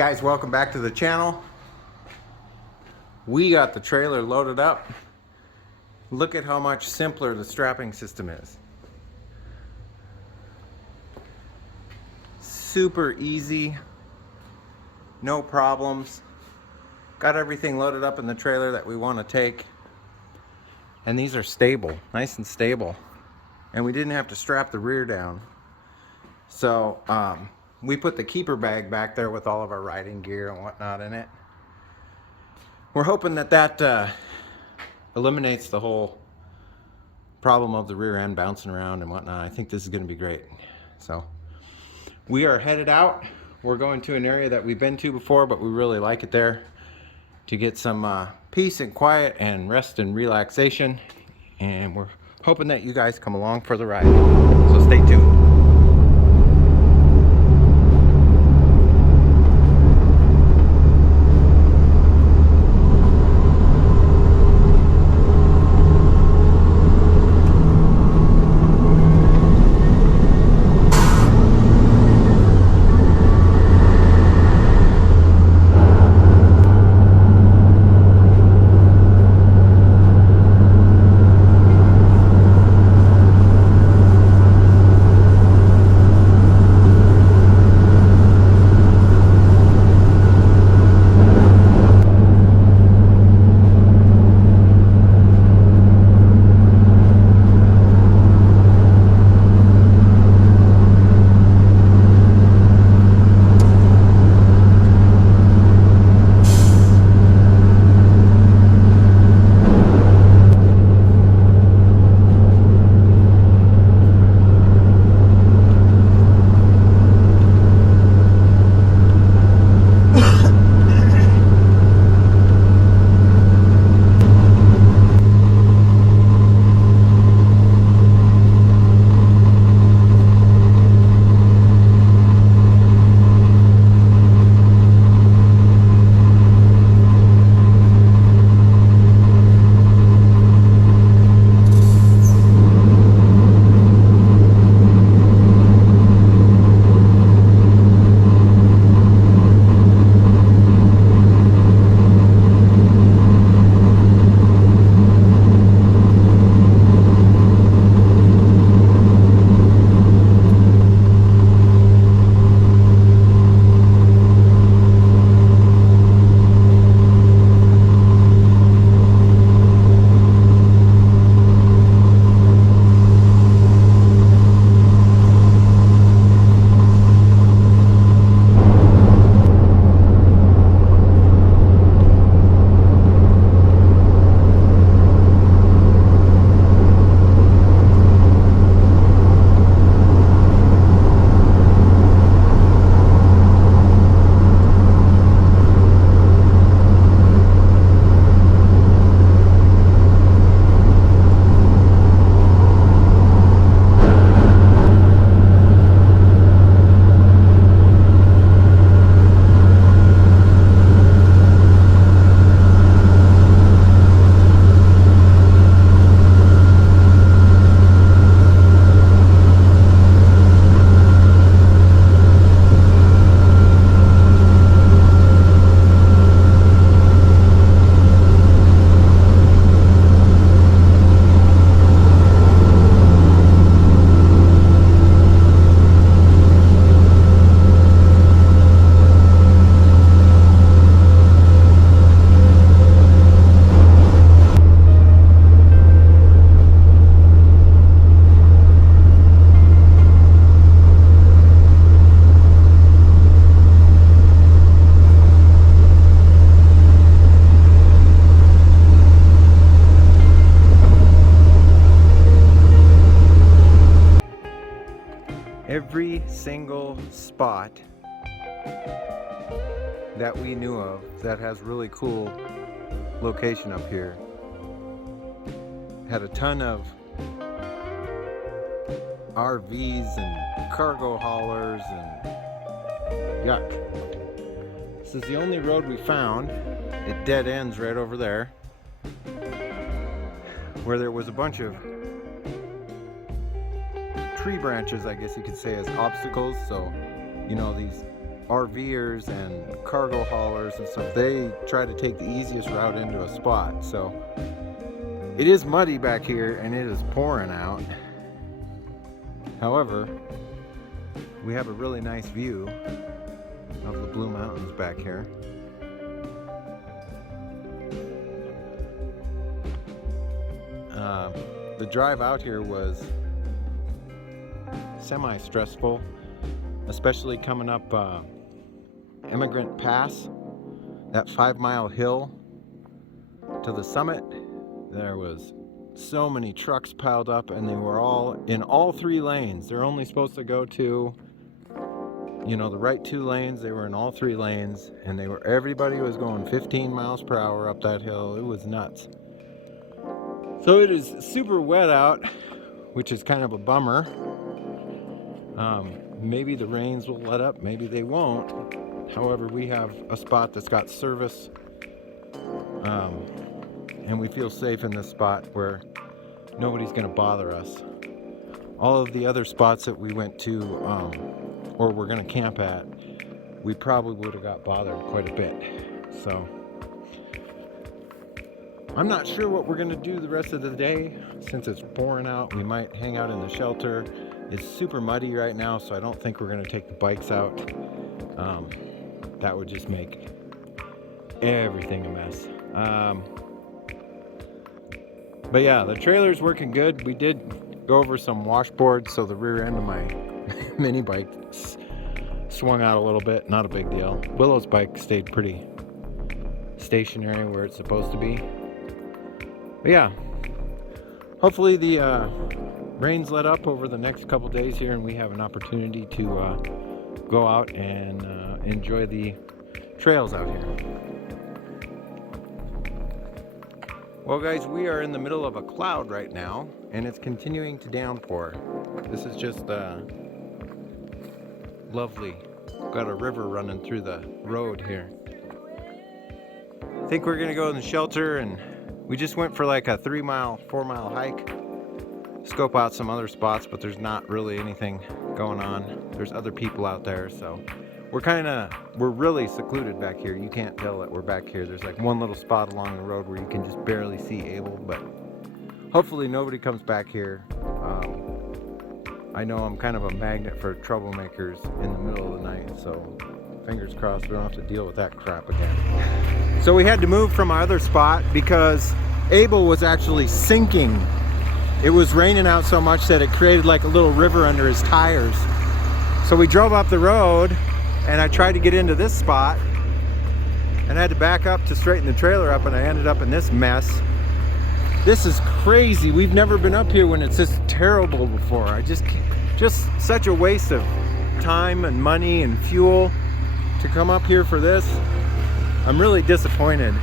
guys, welcome back to the channel. We got the trailer loaded up. Look at how much simpler the strapping system is. Super easy, no problems. Got everything loaded up in the trailer that we want to take. And these are stable, nice and stable. And we didn't have to strap the rear down. So we put the keeper bag back there with all of our riding gear and whatnot in it. We're hoping that eliminates the whole problem of the rear end bouncing around and whatnot. I think this is going to be great. So we are headed out. We're going to an area that we've been to before, but we really like it there, to get some peace and quiet and rest and relaxation. And we're hoping that you guys come along for the ride. So stay tuned. Every single spot that we knew of that has really cool location up here had a ton of RVs and cargo haulers and yuck. This is the only road we found. It dead ends right over there, where there was a bunch of tree branches, I guess you could say, as obstacles. So, you know, these RVers and cargo haulers and stuff, they try to take the easiest route into a spot. So it is muddy back here and it is pouring out. However, we have a really nice view of the Blue Mountains back here. The drive out here was semi-stressful, especially coming up Immigrant Pass, that 5-mile hill to the summit. There was so many trucks piled up, and they were all in all 3 lanes. They're only supposed to go to, you know, the right 2 lanes. They were in all 3 lanes, and everybody was going 15 miles per hour up that hill. It was nuts. So it is super wet out, which is kind of a bummer. Maybe the rains will let up, maybe they won't. However, we have a spot that's got service, and we feel safe in this spot where nobody's going to bother us. All of the other spots that we went to, or we're going to camp at, we probably would have got bothered quite a bit. So I'm not sure what we're going to do the rest of the day. Since it's pouring out, we might hang out in the shelter. It's super muddy right now, so I don't think we're going to take the bikes out. That would just make everything a mess. But yeah, the trailer's working good. We did go over some washboards, so the rear end of my mini bike swung out a little bit. Not a big deal. Willow's bike stayed pretty stationary where it's supposed to be. But yeah, hopefully the rains let up over the next couple days here, and we have an opportunity to go out and enjoy the trails out here. Well guys, we are in the middle of a cloud right now, and it's continuing to downpour. This is just lovely. Got a river running through the road here. I think we're gonna go in the shelter, and we just went for like a 4-mile hike. Scope out some other spots, but there's not really anything going on. There's other people out there, so we're really secluded back here. You can't tell that we're back here. There's like one little spot along the road where you can just barely see Abel, but hopefully nobody comes back here. I know I'm kind of a magnet for troublemakers in the middle of the night, so fingers crossed we don't have to deal with that crap again. So we had to move from our other spot because Abel was actually sinking. It was raining out so much that it created like a little river under his tires. So we drove up the road, and I tried to get into this spot, and I had to back up to straighten the trailer up, and I ended up in this mess. This is crazy. We've never been up here when it's this terrible before. I just such a waste of time and money and fuel to come up here for this. I'm really disappointed.